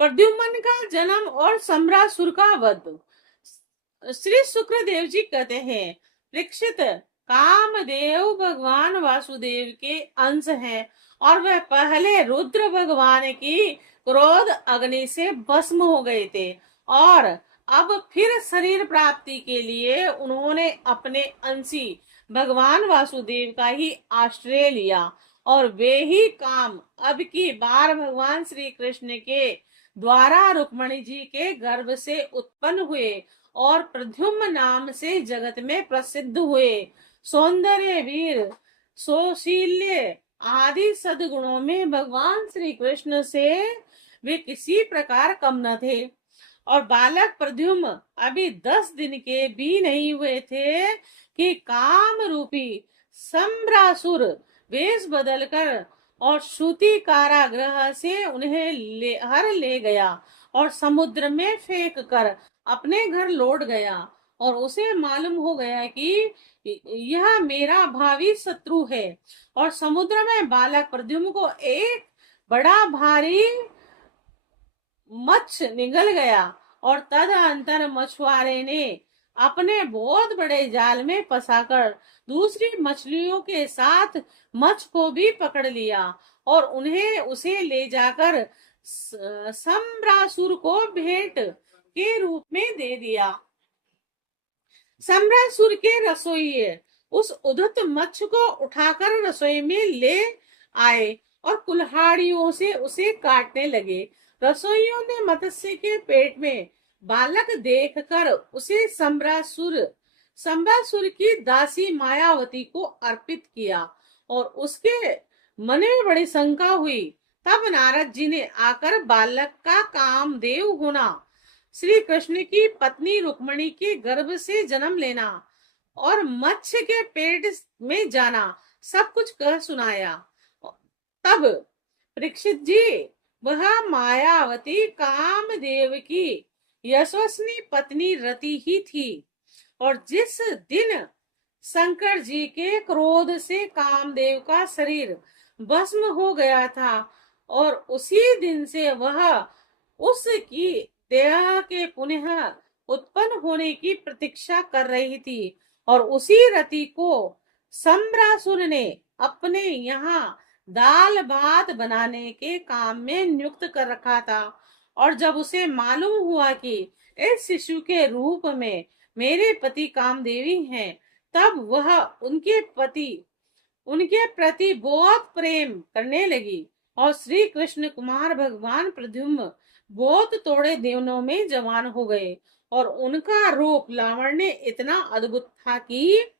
प्रद्युम्न का जन्म और सम्रासुर का वध। श्री शुक्रदेव जी कहते हैं, परीक्षित, कामदेव भगवान वासुदेव के अंश हैं और वह पहले रुद्र भगवान की क्रोध अग्नि से भस्म हो गए थे और अब फिर शरीर प्राप्ति के लिए उन्होंने अपने अंशी भगवान वासुदेव का ही आश्रय लिया और वे ही काम अब की बार भगवान श्री कृष्ण के द्वारा रुक्मणी जी के गर्भ से उत्पन्न हुए और प्रद्युम्न नाम से जगत में प्रसिद्ध हुए। सौंदर्य, वीर, सौशील्य आदि सद्गुणों में भगवान श्री कृष्ण से वे किसी प्रकार कम न थे और बालक प्रद्युम्न अभी 10 दिन के भी नहीं हुए थे कि काम रूपी सम्रासुर वेश बदलकर और श्रुति कारागृह से उन्हें हर ले गया और समुद्र में फेंक कर अपने घर लौट गया और उसे मालूम हो गया कि यह मेरा भावी शत्रु है और समुद्र में बालक प्रद्युम्न को एक बड़ा भारी मत्स्य निगल गया और तदंतर मछुआरे ने अपने बहुत बड़े जाल में फंसाकर दूसरी मछलियों के साथ मछ को भी पकड़ लिया और उन्हें उसे ले जाकर सम्रासुर को भेंट के रूप में दे दिया। सम्रासुर के रसोइये उस उद्धत मत्स्य को उठाकर रसोई में ले आए और कुल्हाड़ियों से उसे काटने लगे। रसोइयों ने मत्स्य के पेट में बालक देखकर उसे सम्रासुर की दासी मायावती को अर्पित किया और उसके मन में बड़ी शंका हुई। तब नारद जी ने आकर बालक का कामदेव होना, श्री कृष्ण की पत्नी रुक्मणी के गर्भ से जन्म लेना और मत्स्य के पेट में जाना सब कुछ कह सुनाया। तब परीक्षित जी, वह मायावती कामदेव की यशस्वी पत्नी रति ही थी और जिस दिन शंकर जी के क्रोध से कामदेव का शरीर भस्म हो गया था और उसी दिन से वह उसकी देह के पुनः उत्पन्न होने की प्रतीक्षा कर रही थी और उसी रति को सम्रासुर ने अपने यहाँ दाल भात बनाने के काम में नियुक्त कर रखा था और जब उसे मालूम हुआ कि इस शिशु के रूप में मेरे पति कामदेवी हैं, तब वह उनके प्रति बहुत प्रेम करने लगी और श्री कृष्ण कुमार भगवान प्रद्युम्न बहुत थोड़े दिनों में जवान हो गए और उनका रूप लावण्य इतना अद्भुत था कि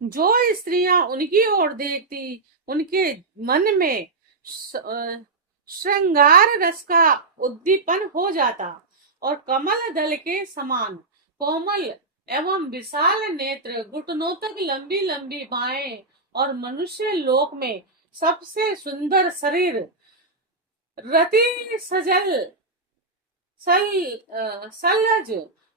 जो स्त्रियां उनकी ओर देखती उनके मन में श्रृंगार रस का उद्दीपन हो जाता और कमल दल के समान कोमल एवं विशाल नेत्र, घुटनों तक लंबी लंबी बाहें और मनुष्य लोक में सबसे सुंदर शरीर रति सलज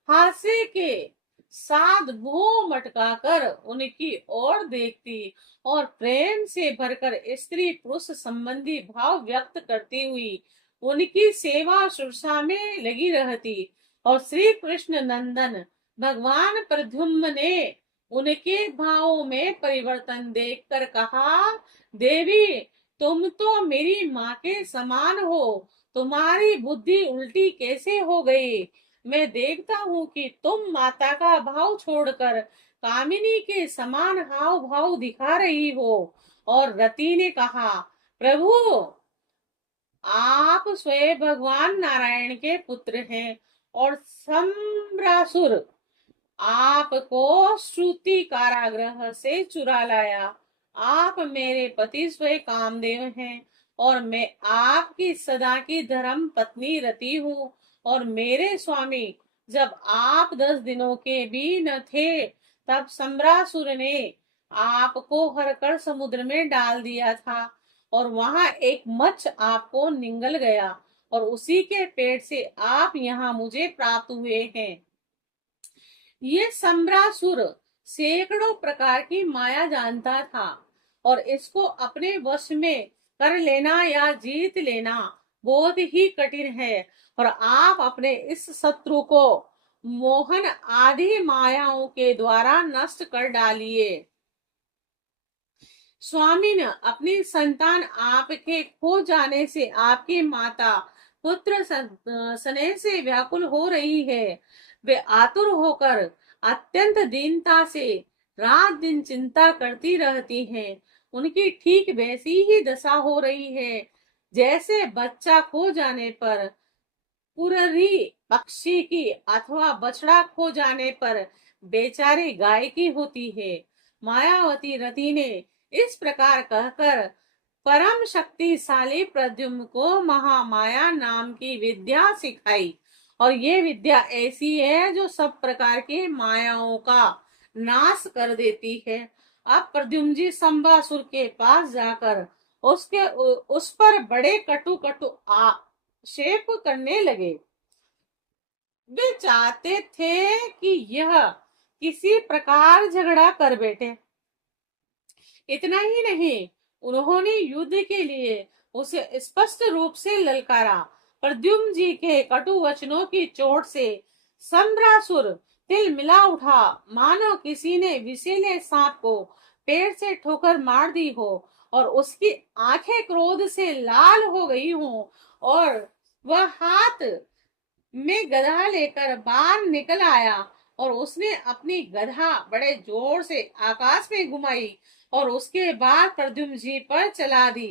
हास्य के साथ मुंह मटकाकर उनकी ओर देखती और प्रेम से भरकर स्त्री पुरुष संबंधी भाव व्यक्त करती हुई उनकी सेवा शुश्रूषा में लगी रहती और श्री कृष्ण नंदन भगवान प्रद्युम्न ने उनके भावों में परिवर्तन देखकर कहा, देवी, तुम तो मेरी माँ के समान हो, तुम्हारी बुद्धि उल्टी कैसे हो गई? मैं देखता हूँ कि तुम माता का भाव छोड़कर कामिनी के समान हाव भाव दिखा रही हो। और रति ने कहा, प्रभु, आप स्वयं भगवान नारायण के पुत्र हैं और सम्रासुर आपको श्रुति कारागृह से चुरा लाया। आप मेरे पति स्वयं कामदेव हैं और मैं आपकी सदा की धर्म पत्नी रति हूँ और मेरे स्वामी, जब आप 10 दिनों के भी न थे तब सम्रासुर ने आपको हरकर समुद्र में डाल दिया था और वहां एक मत्स्य आपको निगल गया और उसी के पेट से आप यहाँ मुझे प्राप्त हुए हैं। ये सम्रासुर सैकड़ों प्रकार की माया जानता था और इसको अपने वश में कर लेना या जीत लेना बहुत ही कठिन है और आप अपने इस शत्रु को मोहन आदि मायाओं के द्वारा नष्ट कर डालिए। स्वामी ने अपनी संतान आपके खो जाने से आपकी माता पुत्र स्नेह से व्याकुल हो रही है। वे आतुर होकर अत्यंत दीनता से रात दिन चिंता करती रहती हैं। उनकी ठीक वैसी ही दशा हो रही है जैसे बच्चा खो जाने पर पुररी पक्षी की अथवा बछड़ा खो जाने पर बेचारी गाय की होती है। मायावती रति ने इस प्रकार कहकर परम शक्तिशाली प्रद्युम्न को महामाया नाम की विद्या सिखाई और ये विद्या ऐसी है जो सब प्रकार की मायाओं का नाश कर देती है। अब प्रद्युम्न जी संबासुर के पास जाकर उस पर बड़े कटु कटु आक्षेप करने लगे। वे चाहते थे कि यह किसी प्रकार झगड़ा कर बैठे। इतना ही नहीं, उन्होंने युद्ध के लिए उसे स्पष्ट रूप से ललकारा। प्रद्युम्न जी के कटु वचनों की चोट से सम्रासुर तिल मिला उठा, मानो किसी ने विषैले सांप को पेड़ से ठोकर मार दी हो और उसकी आंखें क्रोध से लाल हो गई हों और वह हाथ में गधा लेकर बाहर निकल आया और उसने अपनी गधा बड़े जोर से आकाश में घुमाई और उसके बाद प्रद्युम्न जी पर चला दी।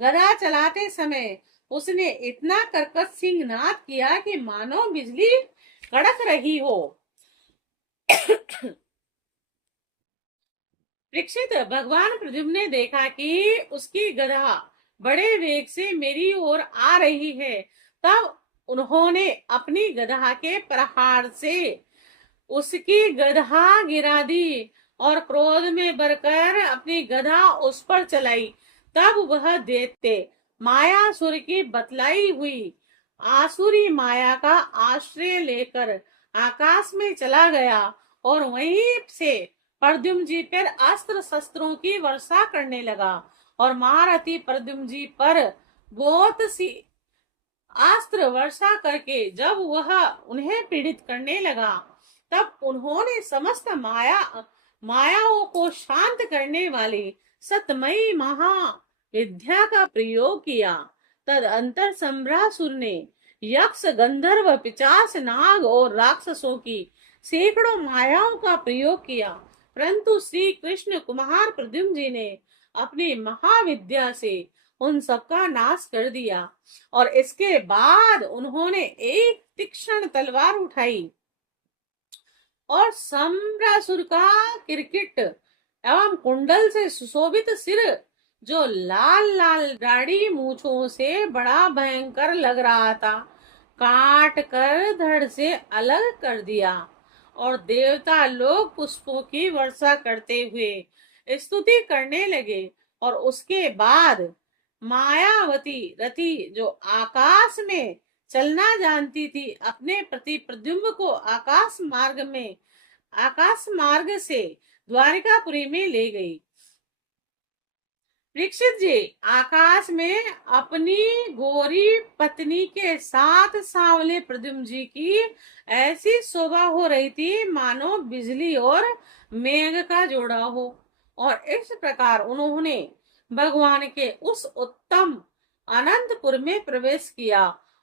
गधा चलाते समय उसने इतना कर्कश सिंहनाद किया कि मानो बिजली कड़क रही हो। परीक्षित, भगवान प्रद्युम्न ने देखा कि उसकी गधा बड़े वेग से मेरी ओर आ रही है, तब उन्होंने अपनी गधा के प्रहार से उसकी गधा गिरा दी और क्रोध में भरकर अपनी गधा उस पर चलाई। तब वह दैत्य मायासुर की बतलाई हुई आसुरी माया का आश्रय लेकर आकाश में चला गया और वहीं से प्रद्युम्न जी पर अस्त्र शस्त्रों की वर्षा करने लगा और महारथी प्रद्युम्न जी पर बहुत सी अस्त्र वर्षा करके जब वह उन्हें पीड़ित करने लगा, तब उन्होंने समस्त मायाओं को शांत करने वाली सतमयी महाविद्या का प्रयोग किया। तदंतर सम्रासुर ने यक्ष, गंधर्व, पिशाच, नाग और राक्षसों की सैकड़ों मायाओं का प्रयोग किया, परंतु श्री कृष्ण कुमार प्रद्युम्न जी ने अपनी महाविद्या से उन सबका नाश कर दिया और इसके बाद उन्होंने एक तीक्ष्ण तलवार उठाई और सम्रासुर का किरकिट एवं कुंडल से सुशोभित सिर, जो लाल लाल दाढ़ी मूछों से बड़ा भयंकर लग रहा था, काट कर धड़ से अलग कर दिया और देवता लोग पुष्पों की वर्षा करते हुए स्तुति करने लगे। और उसके बाद मायावती रति, जो आकाश में चलना जानती थी, अपने प्रति प्रद्युम्न को आकाश मार्ग से द्वारिकापुरी में ले गई। परीक्षित जी, आकाश में अपनी गोरी पत्नी के साथ सांवले प्रद्युम्न जी की ऐसी शोभा हो रही थी मानो बिजली और मेघ का जोड़ा हो। और इस प्रकार उन्होंने भगवान के उस उत्तम अनंतपुर में प्रवेश किया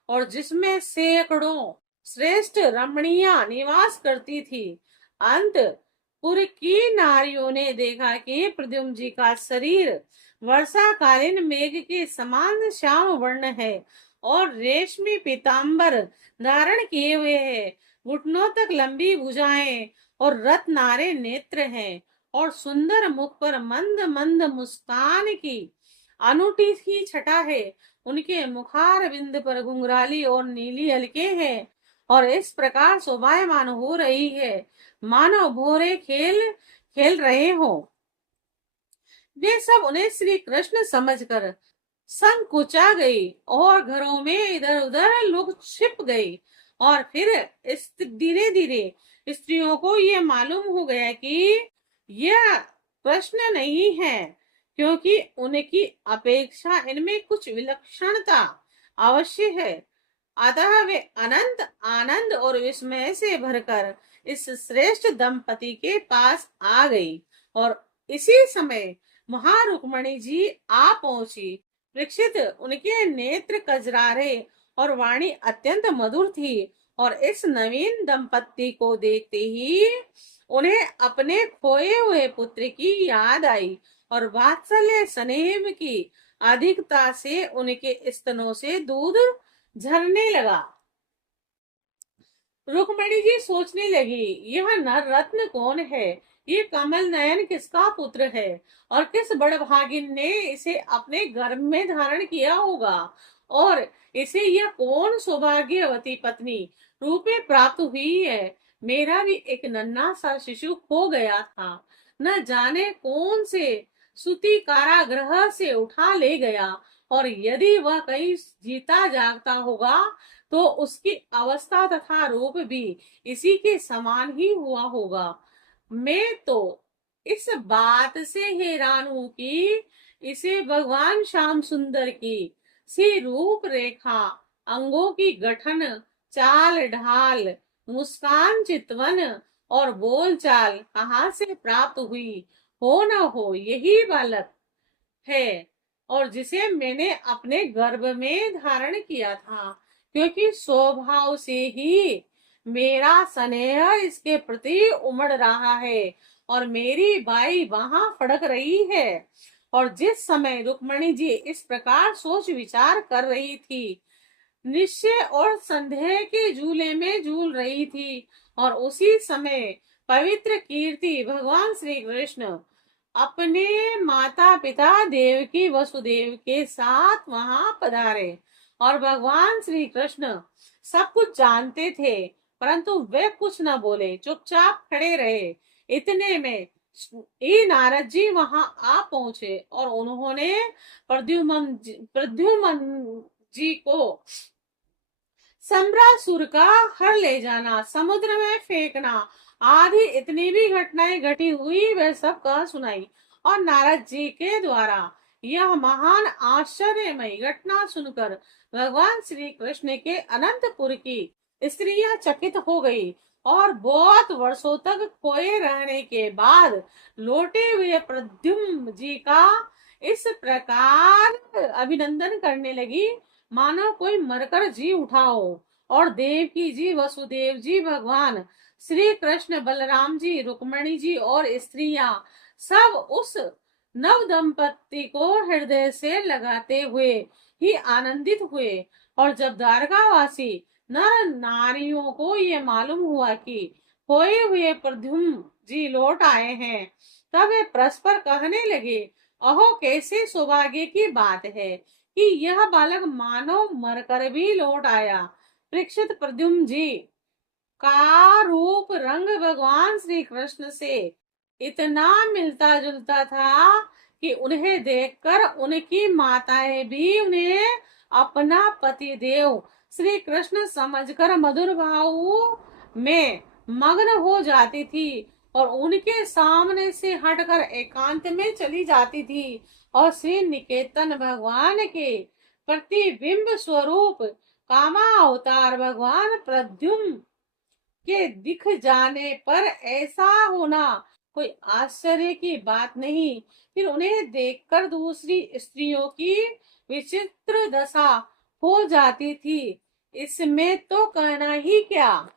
और जिसमें सैकड़ों श्रेष्ठ रमणियां निवास करती थी। अंतपुर की नारियों ने देखा कि प्रद्युम्न जी का शरीर वर्षाकालीन मेघ के समान श्याम वर्ण है और रेशमी पीतांबर धारण किए हुए है, घुटनों तक लंबी भुजाएं और रत्नारे नेत्र हैं और सुंदर मुख पर मंद मंद मुस्कान की अनूठी ही छटा है। उनके मुखार बिंद पर घुंघराली और नीली हल्के हैं और इस प्रकार शोभायमान हो रही है मानो भोरे खेल खेल रहे हो। वे सब उन्हें श्री कृष्ण समझकर संकुचा गई और घरों में इधर उधर लुक छिप गई और फिर धीरे धीरे स्त्रियों को ये मालूम हो गया कि यह प्रश्न नहीं है, क्योंकि उनकी अपेक्षा इनमें कुछ विलक्षणता अवश्य है। अतः वे अनंत आनंद और विस्मय से भरकर इस श्रेष्ठ दंपति के पास आ गई और इसी समय महारुक्मणी जी आ पहुंची। परीक्षित, उनके नेत्र कजरारे और वाणी अत्यंत मधुर थी और इस नवीन दंपति को देखते ही उन्हें अपने खोए हुए पुत्र की याद आई और वात्सल्य स्नेह की अधिकता से उनके स्तनों से दूध झरने लगा। रुक्मणी जी सोचने लगी, यह नर रत्न कौन है? ये कमल नयन किसका पुत्र है और किस बड़भागिन ने इसे अपने गर्भ में धारण किया होगा और इसे यह कौन सौभाग्यवती पत्नी रूप में प्राप्त हुई है? मेरा भी एक नन्हा सा शिशु खो गया था, न जाने कौन से सूती कारागृह से उठा ले गया और यदि वह कहीं जीता जागता होगा तो उसकी अवस्था तथा रूप भी इसी के समान ही हुआ होगा। मैं तो इस बात से हैरान हूं कि इसे भगवान श्याम सुंदर की सी रूप रेखा, अंगों की गठन, चाल ढाल, मुस्कान, चितवन और बोलचाल कहाँ से प्राप्त हुई हो न हो, यही बालक है और जिसे मैंने अपने गर्भ में धारण किया था, क्योंकि स्वभाव से ही मेरा स्नेह इसके प्रति उमड़ रहा है और मेरी बाई वहां फड़क रही है। और जिस समय रुक्मणी जी इस प्रकार सोच विचार कर रही थी, निश्चय और संदेह के झूले में झूल रही थी और उसी समय पवित्र कीर्ति भगवान श्री कृष्ण अपने माता पिता देवकी वसुदेव के साथ वहां पधारे और भगवान श्री कृष्ण सब कुछ जानते थे, परंतु वे कुछ न बोले, चुपचाप खड़े रहे। इतने में ये नारद जी वहां आ पहुंचे और उन्होंने प्रद्युमन जी को सम्रासुर का हर ले जाना, समुद्र में फेंकना आदि इतनी भी घटनाएं घटी हुई वे सब कह सुनाई और नारद जी के द्वारा यह महान आश्चर्यमयी घटना सुनकर भगवान श्री कृष्ण के अनंतपुर की स्त्रियां चकित हो गई और बहुत वर्षों तक खोए रहने के बाद लौटे हुए प्रद्युम्न जी का इस प्रकार अभिनंदन करने लगी मानो कोई मरकर जी उठा हो। और देवकी जी, वसुदेव जी, भगवान श्री कृष्ण, बलराम जी, रुक्मणी जी और स्त्रियां सब उस नव दंपति को हृदय से लगाते हुए ही आनंदित हुए। और जब द्वारकावासी नर नारियों को ये मालूम हुआ कि खोए हुए प्रद्युम्न जी लौट आए हैं, तब वे परस्पर कहने लगे, अहो कैसे सौभाग्य की बात है कि यह बालक मानो मरकर भी लौट आया। परीक्षित, प्रद्युम्न जी का रूप रंग भगवान श्री कृष्ण से इतना मिलता जुलता था कि उन्हें देखकर उनकी माताएं भी उन्हें अपना पति देव श्री कृष्ण समझकर मधुर भाव में मग्न हो जाती थी और उनके सामने से हटकर एकांत में चली जाती थी और श्री निकेतन भगवान के प्रतिबिंब स्वरूप कामा अवतार भगवान प्रद्युम्न के दिख जाने पर ऐसा होना कोई आश्चर्य की बात नहीं। फिर उन्हें देखकर दूसरी स्त्रियों की विचित्र दशा हो जाती थी, इसमें तो कहना ही क्या।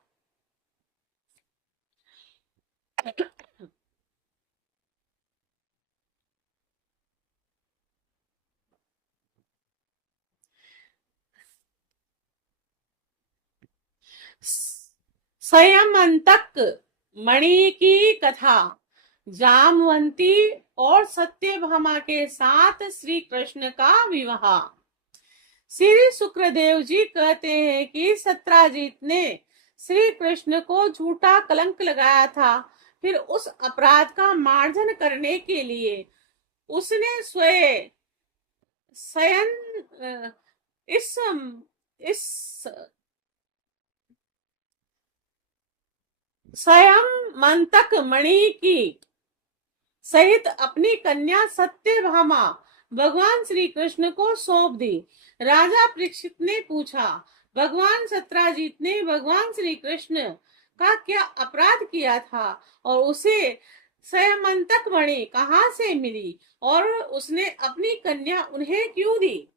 संयमंतक मणि की कथा। जामवंती और सत्यभामा के साथ श्री कृष्ण का विवाह। श्री शुक्रदेव जी कहते हैं कि सत्राजित ने श्री कृष्ण को झूठा कलंक लगाया था। फिर उस अपराध का मार्जन करने के लिए उसने स्वयं इस स्वयं मंतक मणि की सहित अपनी कन्या सत्यभामा भगवान श्री कृष्ण को सौंप दी। राजा परीक्षित ने पूछा, भगवान सत्राजीत ने भगवान श्री कृष्ण का क्या अपराध किया था और उसे सयमंतक मणि कहाँ से मिली और उसने अपनी कन्या उन्हें क्यों दी?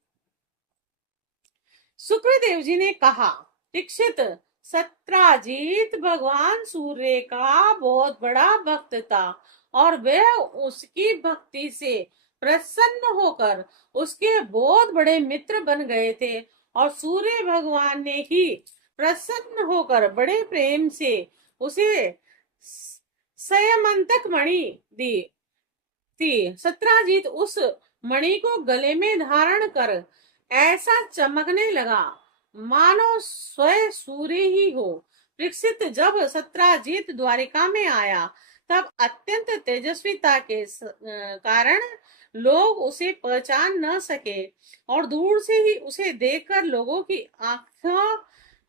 सुखदेव जी ने कहा, परीक्षित, सत्राजीत भगवान सूर्य का बहुत बड़ा भक्त था और वह उसकी भक्ति से प्रसन्न होकर उसके बहुत बड़े मित्र बन गए थे और सूर्य भगवान ने ही प्रसन्न होकर बड़े प्रेम से उसे संयमंतक मणि दी थी। सत्राजीत उस मणि को गले में धारण कर ऐसा चमकने लगा मानो स्वयं सूर्य ही हो। परीक्षित, जब सत्राजीत द्वारिका में आया तब अत्यंत तेजस्विता के कारण लोग उसे पहचान न सके और दूर से ही उसे देखकर लोगों की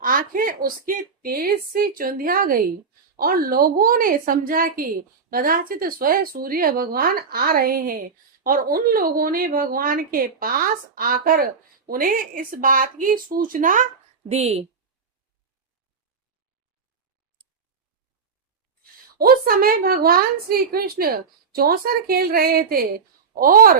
आंखें उसके तेज से चुंधिया गई और लोगों ने समझा कि कदाचित स्वयं सूर्य भगवान आ रहे हैं और उन लोगों ने भगवान के पास आकर उन्हें इस बात की सूचना दी। उस समय भगवान श्री कृष्ण चौसर खेल रहे थे और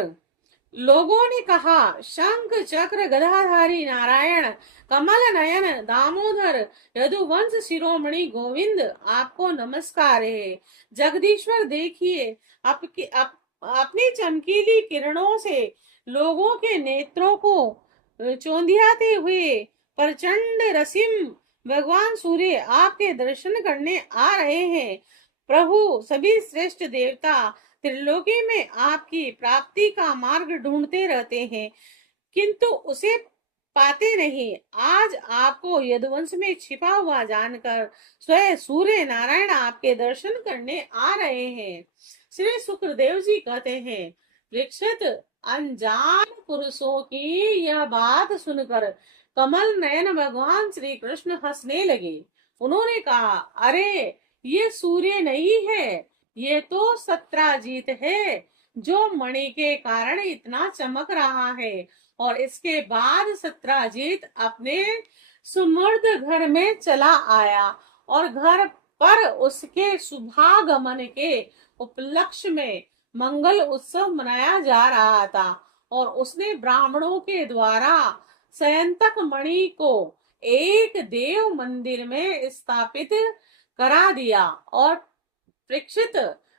लोगों ने कहा, शंख चक्र गदाधारी नारायण कमल नयन दामोदर यदुवंश शिरोमणि गोविंद आपको नमस्कार है। जगदीश्वर देखिए, अपनी चमकीली किरणों से लोगों के नेत्रों को चौंधियाते हुए प्रचंड रसीम भगवान सूर्य आपके दर्शन करने आ रहे हैं। प्रभु, सभी श्रेष्ठ देवता त्रिलोकी में आपकी प्राप्ति का मार्ग ढूंढते रहते हैं किंतु उसे पाते नहीं। आज आपको यदुवंश में छिपा हुआ जानकर स्वयं सूर्य नारायण आपके दर्शन करने आ रहे हैं। श्री सुखदेव जी कहते हैं, परीक्षित, अनजान पुरुषों की यह बात सुनकर कमल नयन भगवान श्री कृष्ण हंसने लगे। उन्होंने कहा, अरे ये सूर्य नहीं है, ये तो सत्राजीत है जो मणि के कारण इतना चमक रहा है। और इसके बाद सत्राजीत अपने सुमर्द घर में चला आया और घर पर उसके शुभागमन के उपलक्ष्य में मंगल उत्सव मनाया जा रहा था और उसने ब्राह्मणों के द्वारा सयंतक मणि को एक देव मंदिर में स्थापित करा दिया और परीक्षित,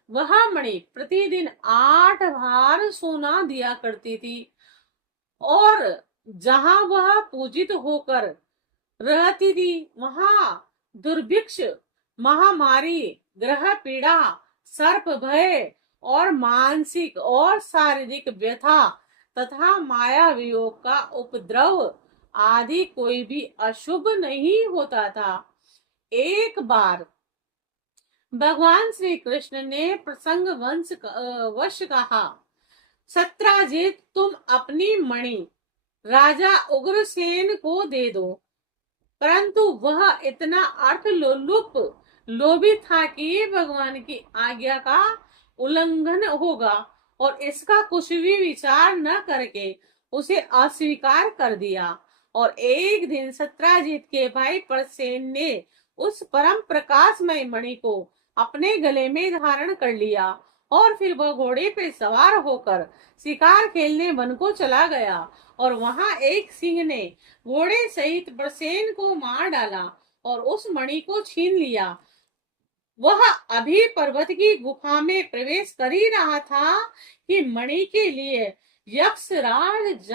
वह मणि प्रतिदिन 8 भार सोना दिया करती थी और जहां वह पूजित होकर रहती थी वहां दुर्भिक्ष, महामारी, ग्रह पीड़ा, सर्प भय और मानसिक और शारीरिक व्यथा तथा माया वियोग का उपद्रव आदि कोई भी अशुभ नहीं होता था। एक बार भगवान श्री कृष्ण ने प्रसंग वश कहा, सत्राजीत, तुम अपनी मणि राजा उग्रसेन को दे दो। परंतु वह इतना अर्थ लोभी था कि भगवान की आज्ञा का उल्लंघन होगा और इसका कुछ भी विचार न करके उसे अस्वीकार कर दिया। और एक दिन सत्राजीत के भाई प्रसेन ने उस परम प्रकाशमय मणि को अपने गले में धारण कर लिया और फिर वह घोड़े पे सवार होकर शिकार खेलने वन को चला गया और वहां एक सिंह ने घोड़े सहित प्रसेन को मार डाला और उस मणि को छीन लिया। वह अभी पर्वत की गुफा में प्रवेश कर ही रहा था कि मणि के लिए यक्षराज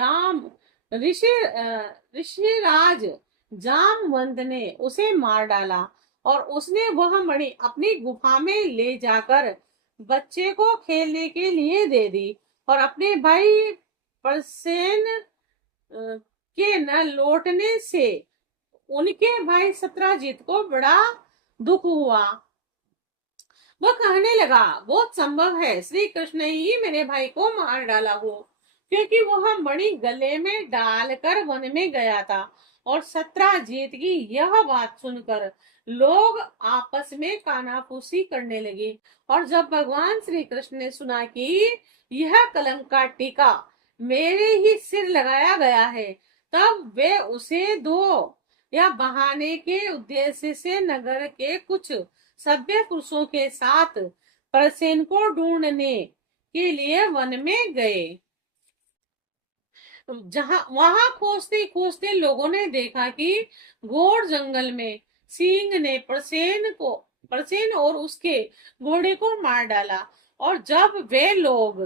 ऋषिराज जामवंत ने उसे मार डाला और उसने वह मणि अपनी गुफा में ले जाकर बच्चे को खेलने के लिए दे दी और अपने भाई प्रसेन के न लौटने से उनके भाई सत्राजीत को बड़ा दुख हुआ। वह कहने लगा, बहुत संभव है श्री कृष्ण ही मेरे भाई को मार डाला हो, क्योंकि वह मणि गले में डालकर वन में गया था। और सत्राजीत की यह बात सुनकर लोग आपस में कानाफूसी करने लगे और जब भगवान श्री कृष्ण ने सुना कि यह कलंक का टीका मेरे ही सिर लगाया गया है। तब वे उसे दो या बहाने के उद्देश्य से नगर के कुछ सभ्य पुरुषों के साथ परसेन को ढूंढने के लिए वन में गए। जहां वहां खोजते खोजते लोगों ने देखा कि घोर जंगल में सिंह ने परसेन और उसके घोड़े को मार डाला। और जब वे लोग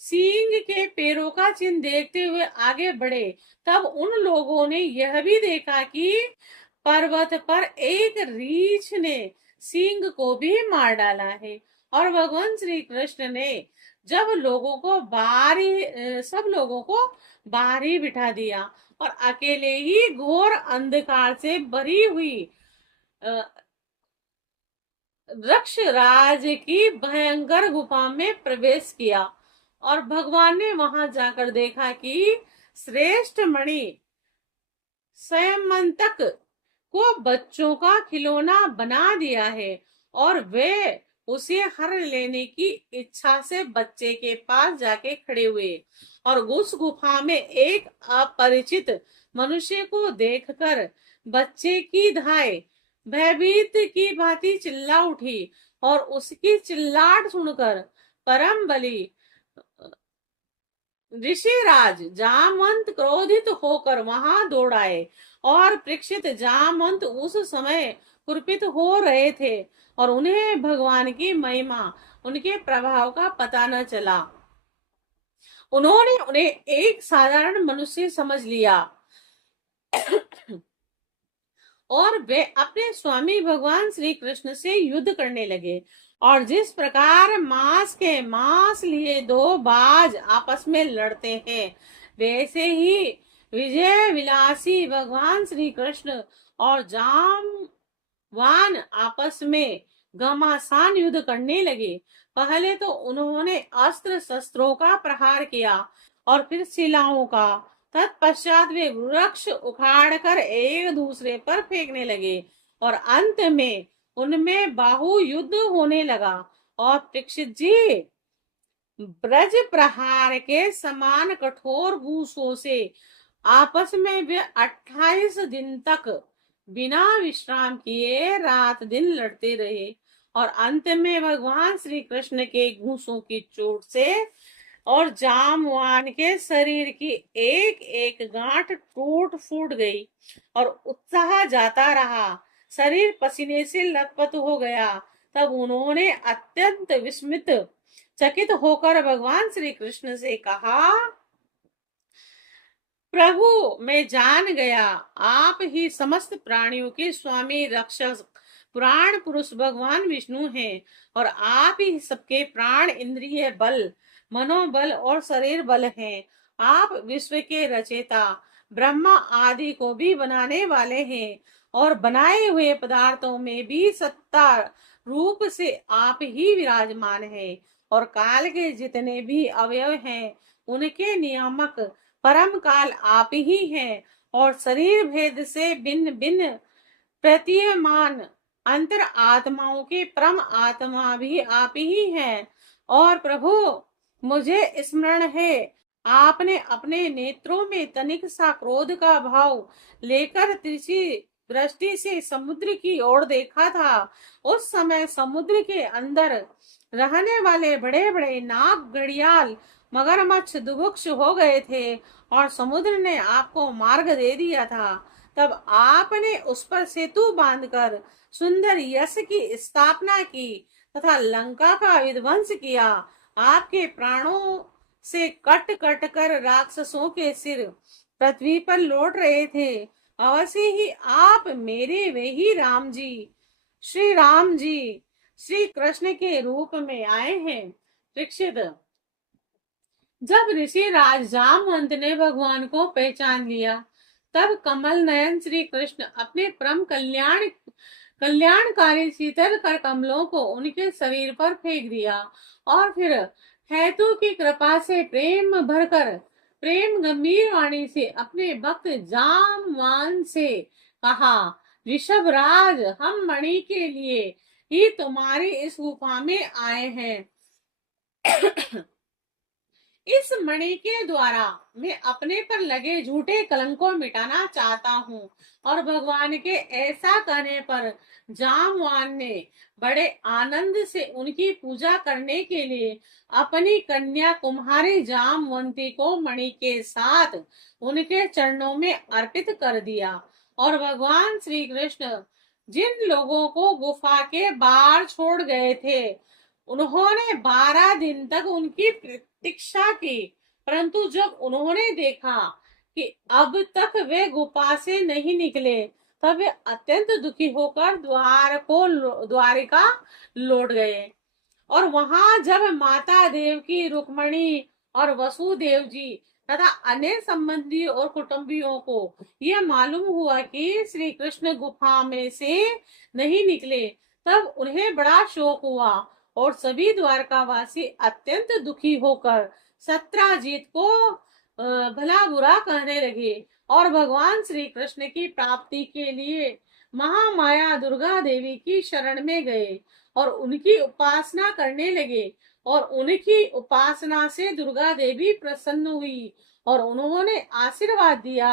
सिंह के पैरों का चिन्ह देखते हुए आगे बढ़े, तब उन लोगों ने यह भी देखा कि पर्वत पर एक रीछ ने सिंह को भी मार डाला है। और भगवान श्री कृष्ण ने जब सब लोगों को बाहर ही बिठा दिया और अकेले ही घोर अंधकार से भरी हुई वृक्ष राज की भयंकर गुफा में प्रवेश किया। और भगवान ने वहां जाकर देखा कि श्रेष्ठ मणि स्वयंतक को बच्चों का खिलौना बना दिया है। और वे उसे हर लेने की इच्छा से बच्चे के पास जाके खड़े हुए। और उस गुफा में एक अपरिचित मनुष्य को देखकर बच्चे की धाय भयभीत की भांति चिल्ला उठी। और उसकी चिल्लाहट सुनकर परम बली ऋषिराज जामवंत क्रोधित होकर वहां दौड़ आए। और परीक्षित जामवंत उस समय कुपित हो रहे थे और उन्हें भगवान की महिमा, उनके प्रभाव का पता न चला। उन्होंने उन्हें एक साधारण मनुष्य समझ लिया और वे अपने स्वामी भगवान श्री कृष्ण से युद्ध करने लगे। और जिस प्रकार मांस लिए दो बाज आपस में लड़ते हैं, वैसे ही विजय विलासी भगवान श्री कृष्ण और जामवान आपस में घमासान युद्ध करने लगे। पहले तो उन्होंने अस्त्र शस्त्रों का प्रहार किया और फिर शिलाओं का। तत्पश्चात वे वृक्ष उखाड़कर एक दूसरे पर फेंकने लगे और अंत में उनमें बाहु युद्ध होने लगा। और परीक्षित जी, ब्रज प्रहार के समान कठोर घूसों से आपस में वे 28 दिन तक बिना विश्राम किए रात दिन लड़ते रहे। और अंत में भगवान श्री कृष्ण के घूसों की चोट से और जामवान के शरीर की एक एक गांठ टूट फूट गई और उत्साह जाता रहा, शरीर पसीने से लथपथ हो गया। तब उन्होंने अत्यंत विस्मित चकित होकर भगवान श्री कृष्ण से कहा, प्रभु, मैं जान गया आप ही समस्त प्राणियों के स्वामी रक्षक पुराण पुरुष भगवान विष्णु हैं और आप ही सबके प्राण, इंद्रिय बल, मनोबल और शरीर बल हैं। आप विश्व के रचयिता, ब्रह्मा आदि को भी बनाने वाले हैं और बनाए हुए पदार्थों में भी सत्ता रूप से आप ही विराजमान हैं। और काल के जितने भी अवयव हैं, उनके नियामक परम काल आप ही हैं। और शरीर भेद से भिन्न भिन्न प्रतीयमान अंतर आत्माओं के परम आत्मा भी आप ही हैं। और प्रभु, मुझे स्मरण है, आपने अपने नेत्रों में तनिक सा क्रोध का भाव लेकर तिरछी दृष्टि से समुद्र की ओर देखा था। उस समय समुद्र के अंदर रहने वाले बड़े बड़े नाग, घड़ियाल, मगरमच्छ दुभुक्ष हो गए थे और समुद्र ने आपको मार्ग दे दिया था। तब आपने उस पर सेतु बांधकर सुंदर यश की स्थापना की तथा लंका का विध्वंस किया। आपके प्राणों से कट कट कर राक्षसों के सिर पृथ्वी पर लौट रहे थे। अवश्य ही आप मेरे वे ही राम जी श्री कृष्ण के रूप में आए हैं। परीक्षित, जब ऋषि राज जामवंत ने भगवान को पहचान लिया, तब कमल नयन श्री कृष्ण अपने परम कल्याणकारी शीतल कर कमलों को उनके शरीर पर फेंक दिया और फिर हेतु की कृपा से प्रेम गंभीर वाणी से अपने भक्त जामवान से कहा, ऋषभ राज, हम मणि के लिए ही तुम्हारी इस गुफा में आए हैं। इस मणि के द्वारा मैं अपने पर लगे झूठे कलंक को मिटाना चाहता हूँ। और भगवान के ऐसा कहने पर जामवान ने बड़े आनंद से उनकी पूजा करने के लिए अपनी कन्या कुम्हारी जामवंती को मणि के साथ उनके चरणों में अर्पित कर दिया। और भगवान श्री कृष्ण जिन लोगों को गुफा के बाहर छोड़ गए थे, उन्होंने 12 दिन तक उनकी प्रतीक्षा की, परंतु जब उन्होंने देखा कि अब तक वे गुफा से नहीं निकले, तब वे अत्यंत दुखी होकर द्वारिका लौट गए। और वहां जब माता देव की रुक्मणी और वसुदेव जी तथा अन्य संबंधी और कुटुंबियों को यह मालूम हुआ कि श्री कृष्ण गुफा में से नहीं निकले, तब उन्हें बड़ा शोक हुआ और सभी द्वारकावासी अत्यंत दुखी होकर सत्राजीत को भला बुरा कहने लगे और भगवान श्री कृष्ण की प्राप्ति के लिए महामाया दुर्गा देवी की शरण में गए और उनकी उपासना करने लगे। और उनकी उपासना से दुर्गा देवी प्रसन्न हुई और उन्होंने आशीर्वाद दिया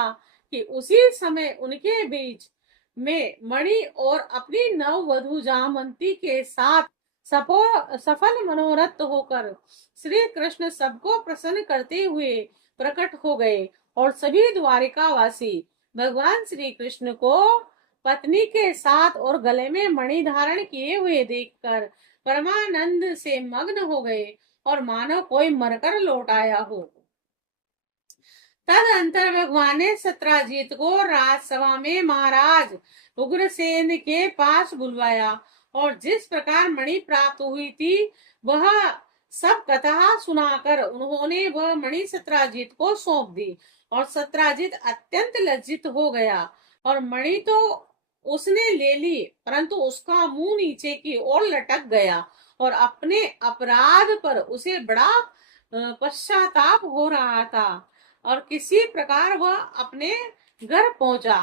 कि उसी समय उनके बीच में मणि और अपनी नववधू जामवंती के साथ सफल मनोरथ होकर श्री कृष्ण सबको प्रसन्न करते हुए प्रकट हो गए। और सभी द्वारिकावासी भगवान श्री कृष्ण को पत्नी के साथ और गले में मणि धारण किए हुए देखकर परमानंद से मग्न हो गए और मानो कोई मरकर लौट आया हो। तदंतर भगवान ने सत्राजीत को राजसभा में महाराज उग्रसेन के पास बुलवाया और जिस प्रकार मणि प्राप्त हुई थी वह सब कथा सुनाकर उन्होंने वह मणि सत्राजीत को सौंप दी। और सत्राजीत अत्यंत लज्जित हो गया और मणि तो उसने ले ली, परंतु उसका मुंह नीचे की ओर लटक गया और अपने अपराध पर उसे बड़ा पश्चाताप हो रहा था। और किसी प्रकार वह अपने घर पहुंचा।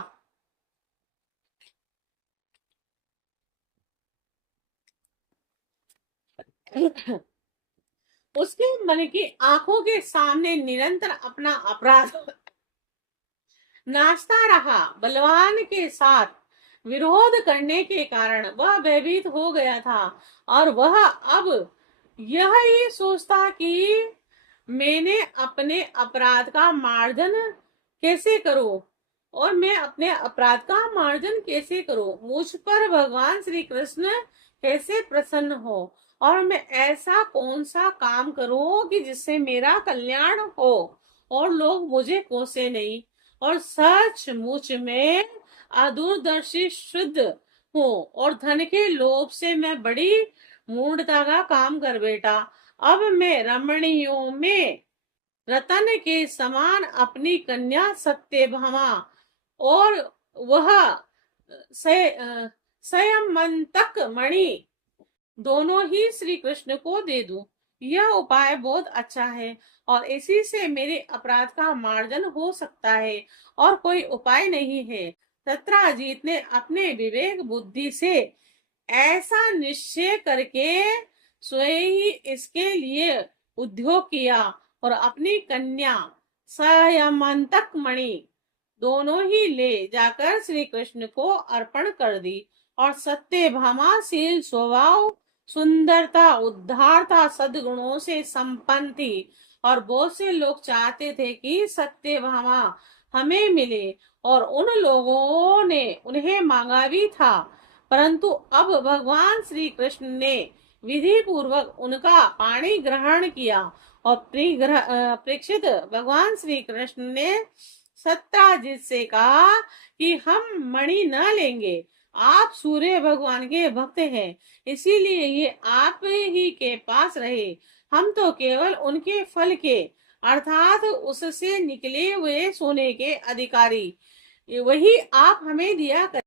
उसके मन की आंखों के सामने निरंतर अपना अपराध नाचता रहा। बलवान के साथ विरोध करने के कारण वह भयभीत हो गया था और वह अब यह ही सोचता कि मैंने अपने अपराध का मार्जन कैसे करूं और मैं अपने अपराध का मार्जन कैसे करूं, मुझ पर भगवान श्री कृष्ण कैसे प्रसन्न हो और मैं ऐसा कौन सा काम करूं कि जिससे मेरा कल्याण हो और लोग मुझे कोसे नहीं। और सचमुच में अदूरदर्शी शुद्ध हूँ और धन के लोभ से मैं बड़ी मूढ़ता का काम कर बैठा। अब मैं रमणियों में रतन के समान अपनी कन्या सत्यभामा और वह संयमंतक मणि दोनों ही श्री कृष्ण को दे दूं। यह उपाय बहुत अच्छा है और इसी से मेरे अपराध का मार्जन हो सकता है और कोई उपाय नहीं है। सत्राजीत ने अपने विवेक बुद्धि से ऐसा निश्चय करके स्वयं ही इसके लिए उद्योग किया और अपनी कन्या संयमंतक मणि दोनों ही ले जाकर श्री कृष्ण को अर्पण कर दी। और सत्यभामाशील स्वभाव, सुंदरता, उद्धारता, सद्गुणों से संपन्न थी और बहुत से लोग चाहते थे कि सत्यभामा हमें मिले और उन लोगों ने उन्हें मांगा भी था, परंतु अब भगवान श्री कृष्ण ने विधि पूर्वक उनका पाणी ग्रहण किया और परीक्षित भगवान श्री कृष्ण ने सत्राजीत से कहा कि हम मणि न लेंगे, आप सूर्य भगवान के भक्त हैं, इसीलिए ये आप ही के पास रहे। हम तो केवल उनके फल के अर्थात उससे निकले हुए सोने के अधिकारी, वही आप हमें दिया कर